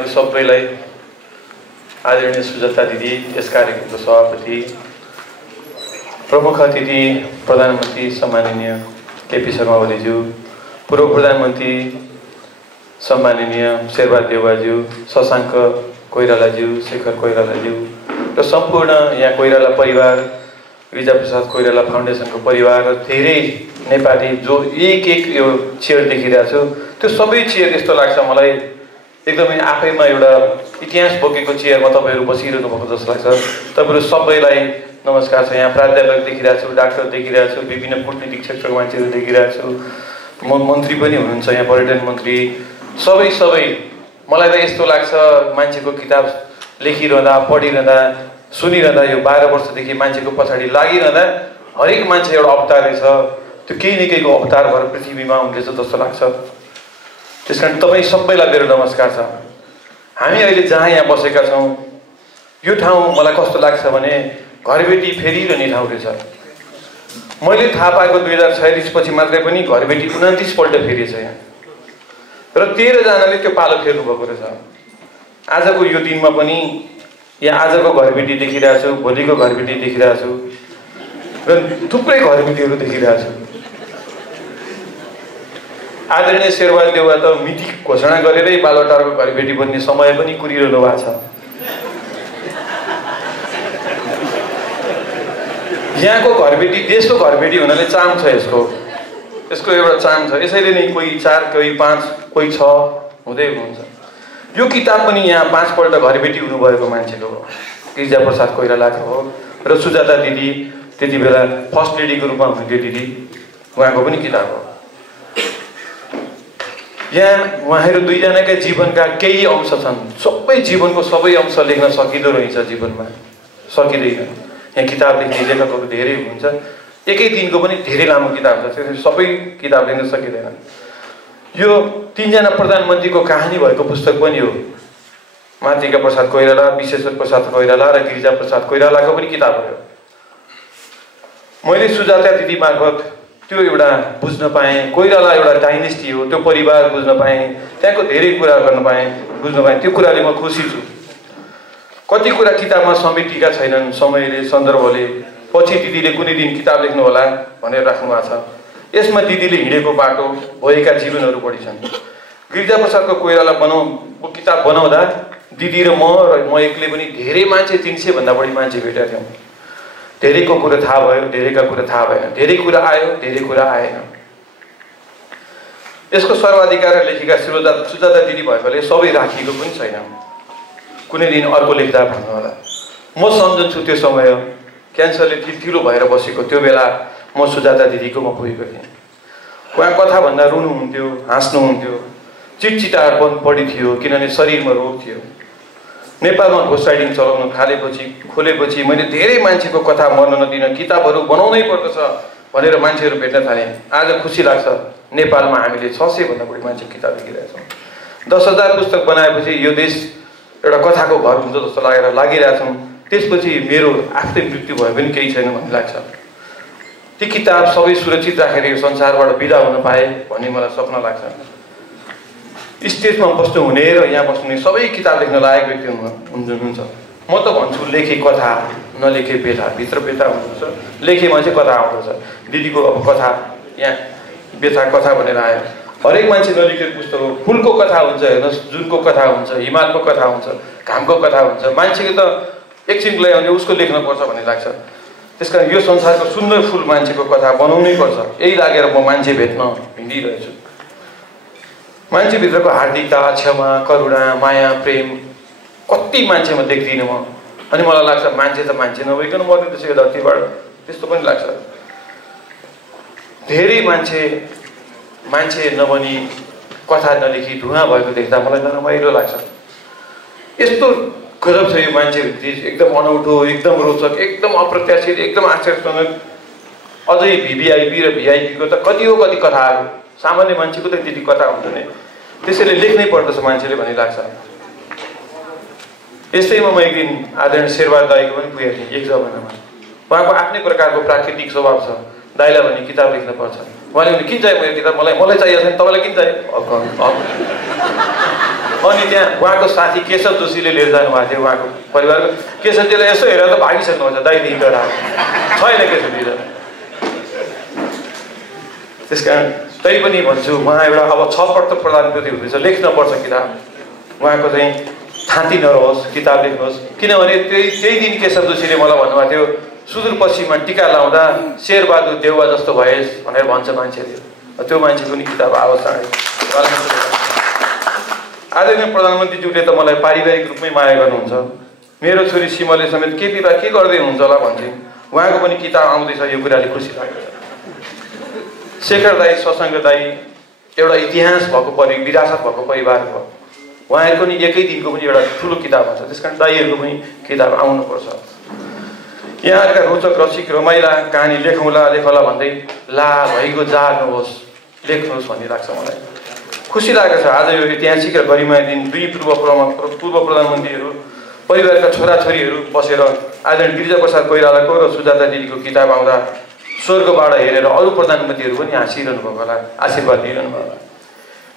अरू सबैलाई, आदरणीय सुजाता दिदी, यस कार्यक्रमको सभापति, प्रमुख अतिथि प्रधानमन्त्री सम्माननीय केपी शर्मा ओलीज्यू, पूर्व प्रधानमन्त्री सम्माननीय शेरबहादुर देउवाज्यू, शशाङ्क कोइरालाज्यू, शेखर कोइरालाज्यू र सम्पूर्ण यहाँ कोइराला परिवार, गिरिजाप्रसाद कोइराला फाउन्डेसनको परिवार र धेरै नेपाली जो एक यो चेयर देखिरहेको छु, त्यो सबै चेयर यस्तो लाग्छ मलाई एकदमै आफैमा एउटा इतिहास बोकेको चेयरमा तपाईँहरू बसिरहनु भएको जस्तो लाग्छ। तपाईँहरू सबैलाई नमस्कार छ। यहाँ प्राध्यापक देखिरहेको छु, डाक्टर देखिरहेको छु, विभिन्न कूटनीतिक क्षेत्रको मान्छेहरू देखिरहेको छु, मन्त्री पनि हुनुहुन्छ यहाँ, पर्यटन मन्त्री, सबै मलाई त यस्तो लाग्छ मान्छेको किताब लेखिरहँदा, पढिरहँदा, सुनिरहँदा, यो 12 वर्षदेखि मान्छेको पछाडि लागिरहँदा हरेक मान्छे एउटा अवतार रहेछ, त्यो केही न केहीको अवतार भएर पृथ्वीमा हुँदैछ जस्तो लाग्छ। त्यसकारण तपाईँ सबैलाई मेरो नमस्कार छ। हामी अहिले जहाँ यहाँ बसेका छौँ, यो ठाउँ मलाई कस्तो लाग्छ भने घरबेटी फेरिरहने ठाउँ रहेछ। मैले थाहा पाएको 2046 पछि मात्रै पनि घरबेटी 29 पल्ट फेरिएछ यहाँ, र 13 जनाले त्यो पालो फेर्नु भएको रहेछ। आजको यो दिनमा पनि यहाँ आजको घरबेटी देखिरहेको छु, भोलिको घरबेटी देखिरहेको छु र थुप्रै घरबेटीहरू देखिरहेको छु। आदरणीय शेरबहादुर देउवा त मिति घोषणा गरेरै बालुवाटारको घरबेटी बन्ने समय पनि कुरिरहनु भएको छ। यहाँको घरबेटी देशको घरबेटी हुनाले चाम छ, यसको एउटा चाम छ। यसैले नै कोही 4, कोही 5, कोही 6 हुँदै हुनुहुन्छ। यो किताब पनि यहाँ 5 पल्ट घरबेटी हुनुभएको मान्छेको हो, गिरिजाप्रसाद कोइरालाको हो र सुजाता दिदी त्यति बेला फर्स्ट लेडीको रूपमा हुनुहुन्थ्यो दिदी, उहाँको पनि किताब हो। यहाँ उहाँहरू दुईजनाकै जीवनका केही अंश छन्। सबै जीवनको सबै अंश लेख्न सकिँदो रहेछ, जीवनमा सकिँदैन। यहाँ किताब लेख्ने लेखकहरू धेरै हुनुहुन्छ, एकै दिनको पनि धेरै लामो किताब छ, त्यसरी सबै किताब लेख्न सकिँदैन। यो 3 जना प्रधानमन्त्रीको कहानी भएको पुस्तक पनि हो। मातृका प्रसाद कोइराला, विश्वेश्वर प्रसाद कोइराला र गिरिजा प्रसाद कोइरालाको पनि किताब हो। मैले सुजाता दिदी मार्फत त्यो एउटा बुझ्न पाएँ। कोइराला एउटा डाइनेस्टी हो, त्यो परिवार बुझ्न पाएँ, त्यहाँको धेरै कुरा गर्न पाएँ, बुझ्न पाएँ। त्यो कुराले म खुसी छु। कति कुरा किताबमा समेटिएका छैनन्, समयले, सन्दर्भले। पछि दिदीले कुनै दिन किताब लेख्नु होला भनेर राख्नु भएको छ। यसमा दिदीले हिँडेको बाटो, भएका जीवनहरू बढी छन्। गिरिजाप्रसादको कोइराला किताब बनाउँदा दिदी र म एक्लै पनि धेरै मान्छे, 300 भन्दा बढी मान्छे भेटेका थियौँ। धेरैको कुरा थाहा भयो, धेरैका कुरा थाहा भएन, धेरै कुरा आयो, धेरै कुरा आएन। यसको सर्वाधिकार लेखिका सुजाता दिदी भएकोले सबै राखिएको पनि छैन। कुनै दिन अर्को लेख्दा भन्नु होला। म सम्झन्छु त्यो समय क्यान्सरले ठिलो भएर बसेको त्यो बेला म सुजाता दिदीकोमा पुगेको थिएँ। उहाँ कथा भन्दा रुनुहुन्थ्यो, हाँस्नुहुन्थ्यो, चिटचिटाहट बढी थियो किनभने शरीरमा रोग थियो। नेपालमा घोस्ट राइटिङ चलाउन खोलेपछि मैले धेरै मान्छेको कथा मर्न नदिन, किताबहरू बनाउनै पर्दछ भनेर मान्छेहरू भेट्न थालेँ। आज खुसी लाग्छ, नेपालमा हामीले 600 भन्दा बढी मान्छे किताब लेखिरहेछौँ। 10,000 पुस्तक बनाएपछि यो देश एउटा कथाको घर हुन्छ जस्तो लागिरहेछौँ। त्यसपछि मेरो आफ्नै मृत्यु भयो पनि केही छैन भन्ने लाग्छ। ती किताब सबै सुरक्षित राखेर यो संसारबाट बिदा हुन पाए भन्ने मलाई सपना लाग्छ। स्टेजमा बस्नु हुने र यहाँ बस्नु सबै किताब लेख्न लायक व्यक्ति हुनुहुन्छ। म त भन्छु लेखे कथा, नलेखे बेथा, भित्र बेथा हुनुहुन्छ, लेखेमा चाहिँ कथा आउँदछ। दिदीको अब कथा यहाँ बेथा कथा भनेर आयो। हरेक मान्छे नलेखेको पुस्तक हो। फुलको कथा हुन्छ, हेर्नुहोस्, जुनको कथा हुन्छ, हिमालको कथा हुन्छ, घामको कथा हुन्छ। मान्छेको त एकछिनको लागि आउने उसको लेख्नुपर्छ भन्ने लाग्छ। त्यसकारण यो संसारको सुन्दर फुल मान्छेको कथा बनाउनै पर्छ। यही लागेर म मान्छे भेट्न हिँडिरहेछु। मान्छेभित्रको हार्दिकता, क्षमा, करुणा, माया, प्रेम कति मान्छेमा देख्दिनँ म। अनि मलाई लाग्छ मान्छे त मान्छे नभइकन मर्दैछ यो धरतीबाट, त्यस्तो पनि लाग्छ। धेरै मान्छे नबनी कथा नलेखी धुवा भएको देख्दा मलाई नरमाइलो लाग्छ। यस्तो गजब छ यो मान्छेहरू, एकदम अनौठो, एकदम रोचक, एकदम अप्रत्याशित, एकदम आश्चर्यजनक। अझै भिभिआइपी र भिआइपीको त कति कथाहरू, सामान्य मान्छेको त त्यति कथा हुँदैन। त्यसैले लेख्नै पर्दछ मान्छेले भन्ने लाग्छ। यस्तैमा म एक दिन आदरणीय शेरबहादुर दाईको पनि पुगेको थिएँ एक जमानामा। उहाँको आफ्नै प्रकारको प्राकृतिक स्वभाव छ। दाईलाई भने किताब लेख्न पर्छ, उहाँले भने किन चाहियो मेरो किताब, मलाई चाहिएको छैन, तपाईँलाई किन चाहियो? अनि त्यहाँ उहाँको साथी केशव जोशीले लिएर जानुभएको थियो उहाँको परिवारको। केशवजीले यसो हेरेर त भागिसक्नुहुन्छ दाइदेखि गएर छैन केशवजी त। त्यस कारण तै पनि भन्छु उहाँ एउटा अब 6 पटक प्रधानमन्त्री हुँदैछ, लेख्नुपर्छ किताब। उहाँको चाहिँ थाँती नरहोस्, किताब लेख्नुहोस्। किनभने त्यही दिन केशव जोशीले मलाई भन्नुभएको थियो सुदूरपश्चिममा टिका लाउँदा शेरबहादुर देउवा जस्तो भएस् भनेर भन्छ मान्छेले। त्यो मान्छेको नि किताब आओस् चाँडै। आदरणीय प्रधानमन्त्रीज्यूले त मलाई पारिवारिक रूपमै माया गर्नुहुन्छ। मेरो छोरी सिमलले समेत केपी बा के गर्दै हुनुहुन्छ होला भन्छे। उहाँको पनि किताब आउँदैछ, यो कुराले खुसी लाग्छ। शेखर दाई, शशाङ्क दाई एउटा इतिहास भएको विरासत भएको परिवार हो। उहाँहरूको नि एकै दिनको पनि एउटा ठुलो किताब हुन्छ। त्यस कारण दाईहरूको पनि किताब आउनुपर्छ। यहाँका रोचक रसिक रमाइला कहानी लेखौँला भन्दै ला भइगो जा नहोस्, लेख्नुहोस् भन्ने लाग्छ मलाई। खुसी लागेको छ आज यो ऐतिहासिक र गरिमाय दिन 2 पूर्व प्रधानमन्त्रीहरू परिवारका छोराछोरीहरू बसेर आदरणीय गिरिजाप्रसाद कोइरालाको र सुजाता दिदीको किताब आउँदा स्वर्गबाट हेरेर अरू प्रधानमन्त्रीहरू पनि हाँसिरहनु भएको होला, आशीर्वाद दिइरहनु भयो होला।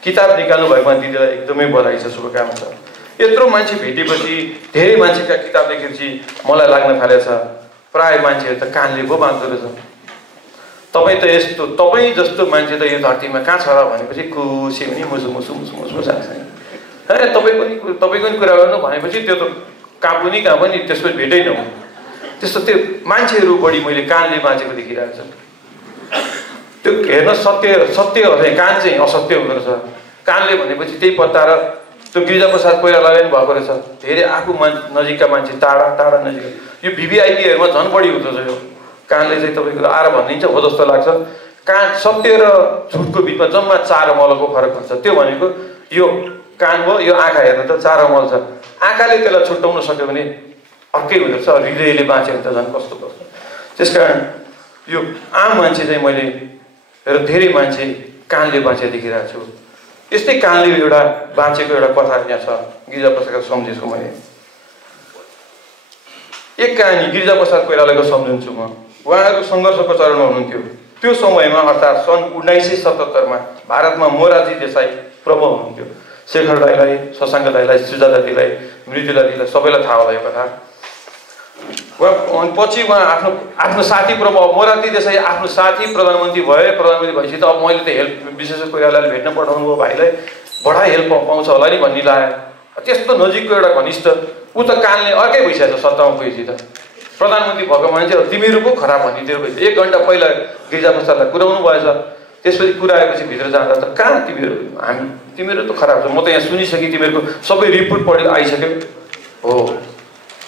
किताब निकाल्नु भएकोमा दिदीलाई एकदमै बधाई छ, शुभकामना छ। यत्रो मान्छे भेटेपछि धेरै मान्छेका किताब लेखेपछि मलाई लाग्न थालेछ प्राय मान्छेहरू त कानले पो बाँध्दो रहेछ। तपाईँ जस्तो मान्छे त यो धरतीमा कहाँ छ र भनेपछि खुसी हुने मुसु सँगसँगै तपाईँको नि कुरा गर्नु भनेपछि त्यो त कहाँ पनि त्यसपछि भेटै नहुँ। त्यस्तो त्यो मान्छेहरू बढी मैले कानले बाँचेको देखिरहेको छु। त्यो हेर्न सत्य हो चाहिँ कान चाहिँ असत्य हुँदो रहेछ। कानले भनेपछि त्यही पत्ता र त्यो गिरिजाप्रसाद कोइरालाले पनि भएको रहेछ। धेरै आफू नजिकका मान्छे टाढा नजिक यो भिभिआइपीहरूमा झन् बढी हुँदो रहेछ। यो कानले चाहिँ तपाईँको आएर भनिदिन्छ हो जस्तो लाग्छ। कान सत्य र झुटको बिचमा जम्मा 4 मलको फरक हुन्छ। त्यो भनेको यो कान हो, यो आँखा हेर्नु त 4 मल छ। आँखाले त्यसलाई छुट्याउन सक्यो भने अर्कै हुँदो रहेछ। हृदयले बाँच्यो भने त झन् कस्तो त्यस कारण यो आम मान्छे चाहिँ मैले र धेरै मान्छे कानले बाँचे देखिरहेको छु। यस्तै कानले एउटा बाँचेको एउटा कथा यहाँ छ, गिरिजाप्रसादको सम्झेछु मैले। एक कहानी गिरिजाप्रसाद कोइरालाको सम्झन्छु म। उहाँहरू सङ्घर्षको चरणमा हुनुहुन्थ्यो। त्यो समयमा अर्थात् सन् 1977 भारतमा मोरारजी देसाई प्रमुख हुनुहुन्थ्यो। शेखर दाईलाई, शशाङ्क दाईलाई, सुजाता दिदीलाई, मृदुला दिदीलाई सबैलाई थाहा होला यो कथा। पछि उहाँ आफ्नो साथी मोरारजी देसाई आफ्नो साथी प्रधानमन्त्री भएपछि त अब मैले त हेल्प विशेष कोइरालाले भेट्न पठाउनु भयो भाइलाई, बडा हेल्प पाउँछ होला नि भन्ने लाग्यो। त्यस्तो नजिकको एउटा घनिष्ठ ऊ त कानले अर्कै भइसकेको छ। सत्तामा पुगेपछि त प्रधानमन्त्री भएको मान्छे तिमीहरू पो खराब भन्ने भइसक्यो। 1 घन्टा पहिला गिरिजाप्रसादलाई कुराउनु भएछ। त्यसपछि कुराएपछि भित्र जाँदा त कहाँ तिमीहरू त खराब छ, म त यहाँ सुनिसकेँ, तिमीहरूको सबै रिपोर्ट पढेर आइसक्यो। हो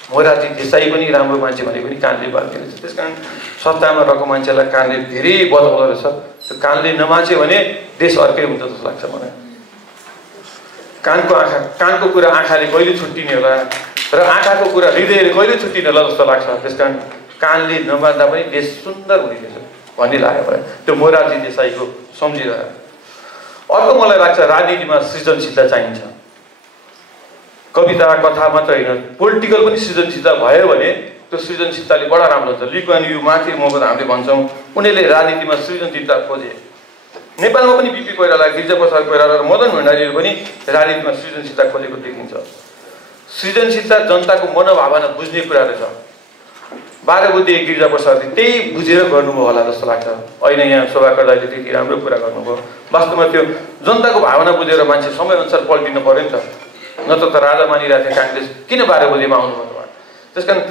मोरारजी देसाई पनि राम्रो मान्छे भनेको पनि कानले बाँच्ने रहेछ। त्यस कारण सत्तामा रहेको मान्छेलाई कानले धेरै बदलाउँदो रहेछ। त्यो कानले नबाँच्यो भने देश अर्कै हुन्छ जस्तो लाग्छ मलाई। कानको कुरा आँखाले कहिले छुट्टिने होला र आँखाको कुरा हृदयले कहिले छुट्टिने होला जस्तो लाग्छ। त्यस कारण कानले नबाँध्दा पनि देश सुन्दर हुने रहेछ भन्ने लाग्यो मलाई। त्यो मोरारजी देसाईको सम्झिरह्यो। अर्को मलाई लाग्छ राजनीतिमा सृजनशीलता चाहिन्छ। कविता कथा मात्र होइन, पोलिटिकल पनि सृजनशीलता भयो भने त्यो सृजनशीलताले बडा राम्रो हुन्छ। ली कुआन यू, माथि मोहम्मद हामीले भन्छौँ, उनीहरूले राजनीतिमा सृजनशीलता खोजे। नेपालमा पनि बिपी कोइराला, गिरिजाप्रसाद कोइराला र मदन भण्डारीहरू पनि राजनीतिमा सृजनशीलता खोजेको देखिन्छ। सृजनशीलता जनताको मनोभावना बुझ्ने कुरा रहेछ। 12 बुद्धे गिरिजाप्रसादले त्यही बुझेर गर्नुभयो होला जस्तो लाग्छ। अहिले यहाँ शोभाकर दाइले त्यति राम्रो कुरा गर्नुभयो। वास्तवमा त्यो जनताको भावना बुझेर मान्छे समयअनुसार पल्टिनु पर्यो नि त। नत्र त राजा मानिरहेको थियो काङ्ग्रेस, किन 12 बुद्धेमा आउनुभयो त? त्यस कारण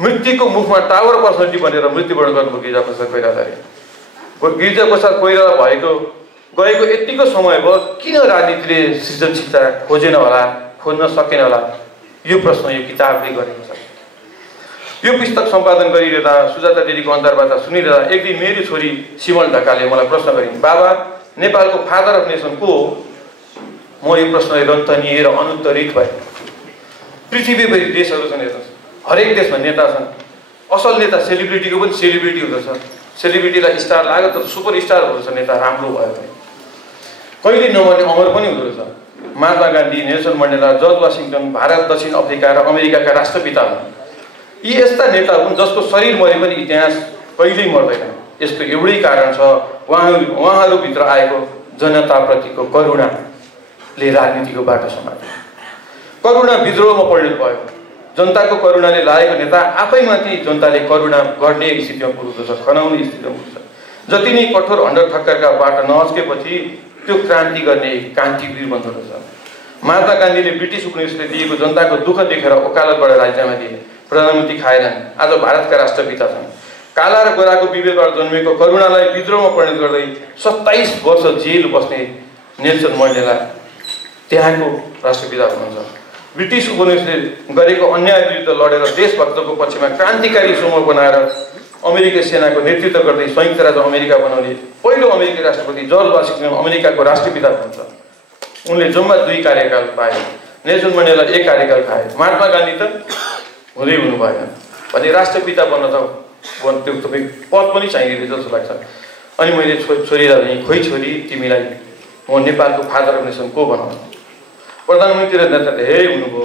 मृत्युको मुखमा टावर पर्सनालिटी बनेर मृत्युवरण गर्नुभयो गिरिजाप्रसाद कोइरालाले। गिरिजाप्रसाद कोइराला गएको यतिको समय भयो, किन राजनीतिले सृजनशीलता खोजेन होला, खोज्न सकेन होला? यो प्रश्न यो किताबले गरेको छ। यो पुस्तक सम्पादन गरिरहँदा सुजाता दिदीको अन्तर्वार्ता सुनिरहँदा एक दिन मेरी छोरी सिमल ढकालले मलाई प्रश्न गरिन्, बाबा नेपालको फादर अफ नेसन को हो? म यो प्रश्नले रन्तनिएर अनुत्तरित भएँ। पृथ्वीभरि देशहरू छन्, हेर्नुहोस्, हरेक देशमा नेता छन्। असल नेता सेलिब्रिटीको पनि सेलिब्रिटी हुँदछ। सेलिब्रिटीलाई स्टार लाग्यो त सुपर स्टार हुँदछ नेता, राम्रो भयो भने। कहिले नमर्ने अमर पनि हुँदो रहेछ। Mahatma Gandhi, Nelson Mandela, George Washington Bharat, दक्षिण अफ्रिका र अमेरिकाका राष्ट्रपिता हुन्। यी यस्ता नेता हुन् जसको शरीर मरे पनि इतिहास कहिल्यै मर्दैन। यसको एउटै कारण छ, उहाँहरूभित्र आएको जनताप्रतिको करुणाले राजनीतिको बाटो समात्यो। करुणा विद्रोहमा परिणत भयो। जनताको करुणाले लागेको नेता आफैमाथि जनताले करुणा गर्ने स्थितिमा पुग्दो छ, खनाउने स्थितिमा पुग्छ। जति नै कठोर हन्डर ठक्करका बाटो नहस्केपछि त्यो क्रान्ति गर्ने क्रान्तिवीर बन्दो रहेछ। महात्मा गान्धीले ब्रिटिस उपनिवेशले दिएको जनताको दुःख देखेर ओकालतबाट राजीनामा दिए, प्रधानमन्त्री खाएनन्, आज भारतका राष्ट्रपिता छन्। काला र गोराको विभेदबाट जन्मेको करुणालाई विद्रोहमा परिणत गर्दै 27 वर्ष जेल बस्ने नेल्सन मण्डेला त्यहाँको राष्ट्रपिता हुनुहुन्छ। ब्रिटिस उपनिवेशले गरेको अन्याय विरुद्ध लडेर देशभक्तको पक्षमा क्रान्तिकारी समूह बनाएर अमेरिकी सेनाको नेतृत्व गर्दै संयुक्त राज्य अमेरिका बनाउने पहिलो अमेरिकी राष्ट्रपति जर्ज वाशिंटन अमेरिकाको राष्ट्रपिता हुनुहुन्छ। उनले जम्मा 2 कार्यकाल पाए, नेल्सन मण्डेला 1 कार्यकाल खाए। महात्मा गान्धी त हुँदै हुनु भएन भने राष्ट्रपिता बन्न त त्यो तपाईँ पद पनि चाहिने जस्तो लाग्छ। अनि मैले छोरीलाई भने खोइ छोरी तिमीलाई म नेपालको फादर अफ नेसन को बनाउनु, प्रधानमन्त्री र नेता धेरै हुनुभयो,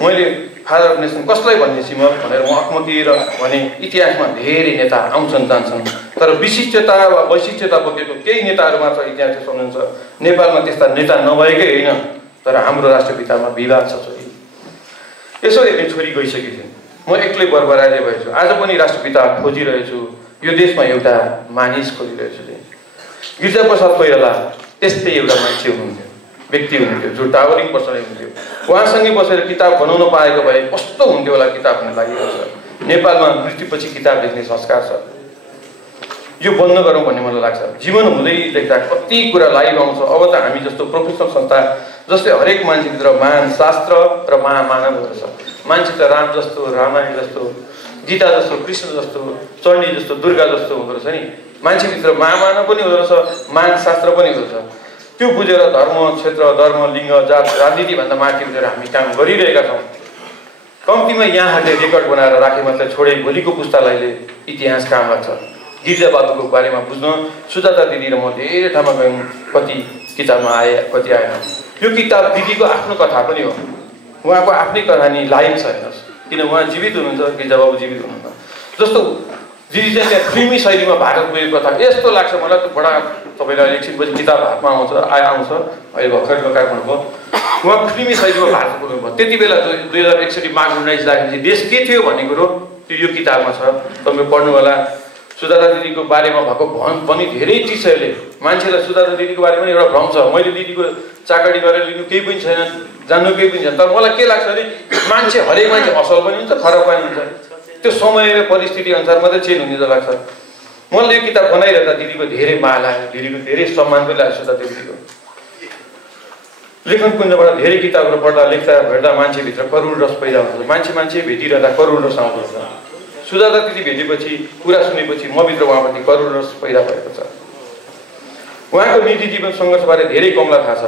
मैले फादर अफ नेसन कसलाई भन्नेछु म भनेर म अकमकी र भने इतिहासमा धेरै नेता आउँछन् जान्छन्, तर विशिष्टता वा वैशिष्ट्यता बोकेको केही नेताहरू मात्र इतिहासले सम्झन्छ। नेपालमा त्यस्ता नेता नभएकै होइन, तर हाम्रो राष्ट्रपितामा विवाद छ। छोरी यसो हेर्ने छोरी गइसकेकी थिइन्, म एक्लै बरबराले भएछु। आज पनि राष्ट्रपिता खोजिरहेछु, यो देशमा एउटा मानिस खोजिरहेछु। गिरिजाप्रसाद कोइराला त्यस्तै एउटा मान्छे हुनुहुन्थ्यो, व्यक्ति हुनुहुन्थ्यो, जो टावरिङ पर्सन हुनुहुन्थ्यो। उहाँसँगै बसेर किताब बनाउन पाएको भए कस्तो हुन्थ्यो होला किताब भन्ने लागेको छ। नेपालमा मृत्युपछि किताब लेख्ने संस्कार छ, यो बन्द गरौँ भन्ने मलाई लाग्छ। जीवन हुँदै देख्दा कति कुरा लाइभ आउँछ। अब त हामी जस्तो प्रोफेसनल संस्था जसले हरेक मान्छेभित्र महान शास्त्र र महामानवहरू छ। मान्छे त राम जस्तो, रामायण जस्तो, गीता जस्तो, कृष्ण जस्तो, चण्डी जस्तो, दुर्गा जस्तो हुँदो रहेछ नि। मान्छेभित्र महामानव पनि हुँदो रहेछ, महान शास्त्र पनि हुँदो रहेछ। त्यो बुझेर धर्म, क्षेत्र, धर्म, लिङ्ग, जात, राजनीतिभन्दा माथि बुझेर हामी काम गरिरहेका छौँ। कम्तीमा यहाँहरूले रेकर्ड बनाएर राखे मात्रै छोडे भोलिको पुस्तालाई इतिहास काम लाग्छ। गिरिजा बाबुको बारेमा बुझ्न सुजाता दिदी र म धेरै ठाउँमा गयौँ, कति किताबमा आए कति आएन। यो किताब दिदीको आफ्नो कथा पनि हो, उहाँको आफ्नै कहानी लाइभ छ हेर्नुहोस्, किन उहाँ जीवित हुनुहुन्छ, गिरिजा बाबु जीवित हुनुहुन्छ। जस्तो दिदी चाहिँ त्यहाँ फिल्मी शैलीमा भारत गएको कथा यस्तो लाग्छ मलाई त बडा। तपाईँलाई एकछिनपछि किताब हातमा आउँछ अहिले भर्खर लोकार्पण भन्नुभयो, उहाँ फिल्मी शैलीमा भारत पुग्नुभयो। त्यति बेला 2061 माघ 19 लागेपछि देश के थियो भन्ने कुरो त्यो यो किताबमा छ, तपाईँ पढ्नु होला। सुजाता दिदीको बारेमा भएको भन पनि धेरै चिजहरूले मान्छेलाई सुजाता दिदीको बारेमा एउटा भ्रम छ। मैले दिदीको चाकडी गरेर लिनु केही पनि छैन, जान्नु केही पनि छैन, तर मलाई के लाग्छ भने मान्छे हरेक मान्छे असल पनि हुन्छ, खराब पनि हुन्छ, त्यो समय परिस्थिति अनुसार मात्रै चेन्ज हुने जस्तो लाग्छ। मैले यो किताब बनाइरहँदा दिदीको धेरै माया लाग्यो, दिदीको धेरै सम्मान पनि लाग्यो। सुजाता दिदीको लेखन कुञ्जबाट धेरै किताबहरू पढ्दा लेख्दा भेट्दा मान्छेभित्र करुण रस पैदा हुन्छ। मान्छे भेटिरहँदा करुण रस आउँदछ। सुजाता दिदी भेटेपछि, कुरा सुनेपछि मभित्र उहाँप्रति करुण रस पैदा भएको छ। उहाँको निजी जीवन सङ्घर्षबारे धेरै कमलाई थाहा छ।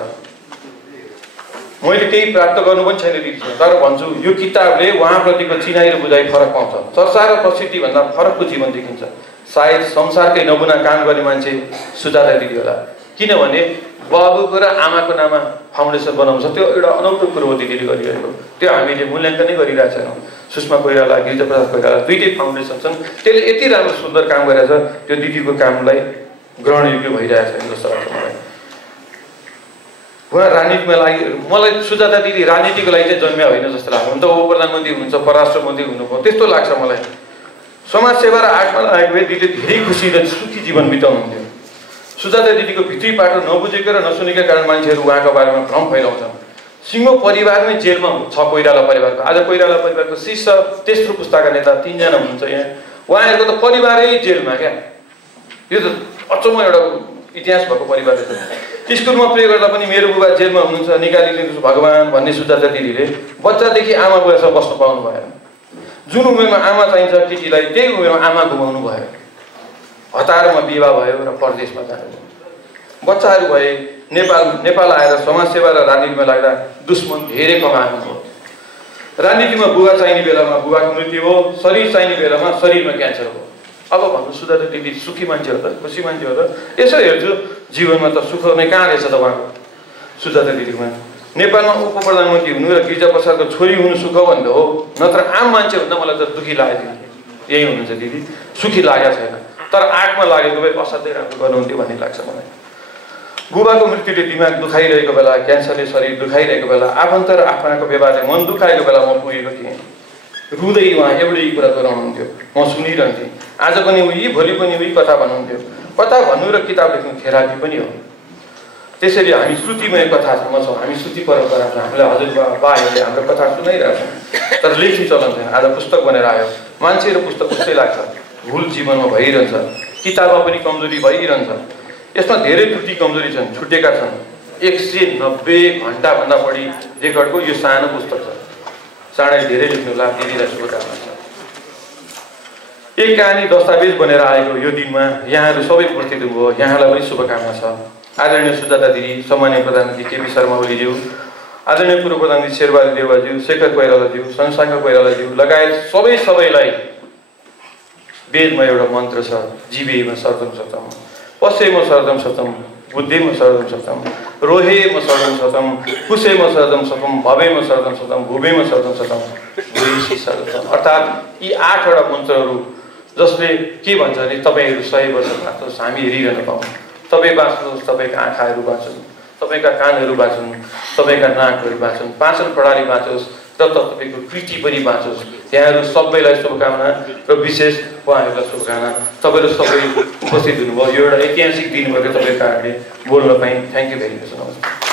मैले केही प्राप्त गर्नु पनि छैन दिदीसँग, तर भन्छु यो किताबले उहाँप्रतिको चिनाइ र बुझाइ फरक पाउँछ। चर्चा र प्रसिद्धिभन्दा फरकको जीवन देखिन्छ। सायद संसारकै नमुना काम गर्ने मान्छे सुजाता दिदी होला, किनभने बाबुको र आमाको नाममा फाउन्डेसन बनाउँछ। त्यो एउटा अनौठो कुरो हो दिदीले गरिरहेको, त्यो हामीले मूल्याङ्कनै गरिरहेको छैनौँ। सुषमा कोइराला, गिरिजाप्रसाद कोइराला दुईटै फाउन्डेसन छन्, त्यसले यति राम्रो सुन्दर काम गरेछ। त्यो दिदीको कामलाई ग्रहणयोग्य भइरहेको छैन जस्तो लाग्छ मलाई। उहाँ राजनीतिमा लागि, मलाई सुजाता दिदी राजनीतिको लागि चाहिँ जन्मिया होइन जस्तो लाग्छ। हुन त उप प्रधानमन्त्री हुनुहुन्छ, परराष्ट्र मन्त्री हुनुभयो, त्यस्तो लाग्छ मलाई। समाजसेवा र आर्टमा लागेको भए दिदीले धेरै खुसी र सुखी जीवन बिताउनुहुन्थ्यो। सुजाता दिदीको भित्री पाटो नबुझेको र नसुनेका कारण मान्छेहरू उहाँको बारेमा भ्रम फैलाउँछन्। सिङ्गो परिवारमै जेलमा छ कोइराला परिवारको। आज कोइराला परिवारको शीर्ष तेस्रो पुस्ताका नेता 3 जना हुनुहुन्छ यहाँ, उहाँहरूको त परिवारै जेलमा क्या। यो त अचम्म एउटा इतिहास भएको परिवार रहेछ। स्कुलमा प्रे गर्दा पनि मेरो बुबा जेलमा हुनुहुन्छ, निकालिदिनुहोस् भगवान् भन्ने सुजाता दिदीले बच्चादेखि आमा बुबासँग बस्नु पाउनु भएन। जुन उमेरमा आमा चाहिन्छ केटीलाई त्यही उमेरमा आमा गुमाउनु भयो। हतारमा विवाह भयो र परदेशमा जानुभयो। बच्चाहरू भए नेपाल आएर समाजसेवा र राजनीतिमा लाग्दा दुश्मन धेरै कमाउनु भयो। राजनीतिमा बुबा चाहिने बेलामा बुबाको मृत्यु हो, शरीर चाहिने बेलामा शरीरमा क्यान्सर हो। अब भन्नु सुजाता दिदी सुखी मान्छे हो त, खुसी मान्छे हो त? यसो हेर्छु जीवनमा त सुख नै कहाँ रहेछ त उहाँको सुजाता दिदीमा। नेपालमा उप प्रधानमन्त्री हुनु र गिरिजाप्रसादको छोरी हुनु सुख भन्दा हो, नत्र आम मान्छे भन्दा मलाई त दुःखी लाग्यो। यही हुनुहुन्छ दिदी, सुखी लागेको छैन, तर आँटमा लागेको भए असाध्यै राम्रो गर्नुहुन्थ्यो भन्ने लाग्छ मलाई। बुबाको मृत्युले दिमाग दुखाइरहेको बेला, क्यान्सरले शरीर दुखाइरहेको बेला, आफन्त र आफनाको व्यवहारले मन दुखाएको बेला म पुगेको थिएँ। रुँदै उहाँ एउटै कुरा दोहोऱ्याउनुहुन्थ्यो, म सुनिरहन्थेँ। आज पनि उही, भोलि पनि उही कथा भन्नुहुन्थ्यो। कथा भन्नु र किताब लेख्नु खेराकी पनि हो। त्यसैले हामी श्रुतिमय कथामा छौँ, हामी श्रुति परम्परा छ। हामीलाई हजुरबाहरूले हाम्रो कथा सुनाइरहेको छ, तर लेख्ने चलन छैन। आज पुस्तक बनेर आयो, मान्छे र पुस्तक उस्तै लाग्छ, भुल जीवनमा भइरहन्छ, किताबमा पनि कमजोरी भइरहन्छ। यसमा धेरै त्रुटि कमजोरी छन्, छुटेका छन्। 190 घन्टाभन्दा बढी रेकर्डको यो सानो पुस्तक छ। चाँडै धेरै लेख्नुहोला, दिदीलाई शुभकामना छ। एक कहानी दस्तावेज बनेर आएको यो दिनमा यहाँहरू सबै उपस्थित हुनुभयो, यहाँलाई पनि शुभकामना छ। आदरणीय सुजाता दिदी, सम्माननीय प्रधानमन्त्री केपी शर्मा ओलीज्यू, आदरणीय पूर्व प्रधानमन्त्री शेरबहादुर देउवाज्यू, शेखर कोइरालाज्यू, शशाङ्क कोइरालाज्यू लगायत सबैलाई वेदमा एउटा मन्त्र छ, जीवेम सर्वम शतम, पश्येम सर्वम शतम, बुद्धेम सर्वम शतम, रोहेम सर्वम शतम, कुशेम सर्वम शतम, भवेम सर्वम शतम, भुवेम सर्वम शतम, भुवेशी सर्वम। अर्थात् यी 8 वटा मन्त्रहरू जसले के भन्छ भने तपाईँहरू 100 वर्ष बाँच्नुहोस्, हामी हेरिरहन पाऊँ, तपाईँ बाँच्नुहोस्, तपाईँका आँखाहरू बाँचुन्, तपाईँका कानहरू बाँचुन्, तपाईँका नाकहरू बाँचुन्, पाचन प्रणाली बाँचोस् र तपाईँको कृति पनि बाँचोस्। यहाँहरू सबैलाई शुभकामना र विशेष उहाँहरूलाई शुभकामना। तपाईँहरू सबै उपस्थित हुनुभयो, यो एउटा ऐतिहासिक दिन भएको तपाईँको कारणले बोल्न पाएँ। Thank you very much. नमस्कार।